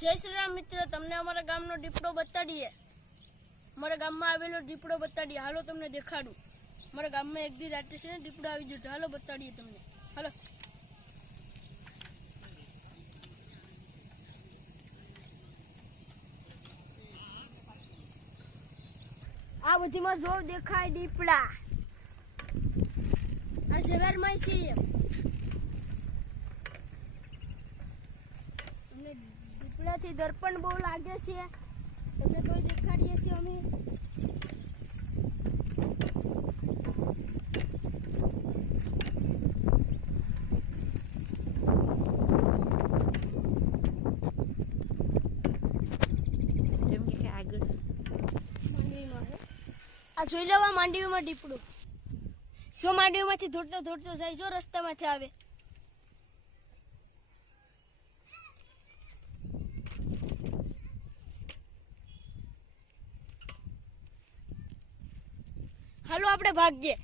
જય શ્રી રામ મિત્રો, તમને અમારા ગામનો દીપડો બતાડીએ. અમારા ગામમાં આવેલો દીપડો બતાડીએ. હાલો તમને દેખાડું. અમારા ગામમાં એક દી રાતે છે ને દીપડો આવી જતો. હાલો બતાડીએ તમને. હાલો. આ બધીમાં જો દેખાય દીપડા. આ શહેરમાં છે. તમને દીપડાથી ડર પણ બહુ લાગે છે. તમને કોઈ દેખાડીએ છીએ અમે. આ જોઈ લેવા માંડવીમાં દીપડો. શું માંડવીમાંથી દોડતો દોડતો જાય, શું રસ્તામાંથી આવે. હાલો આપણે ભાગીએ.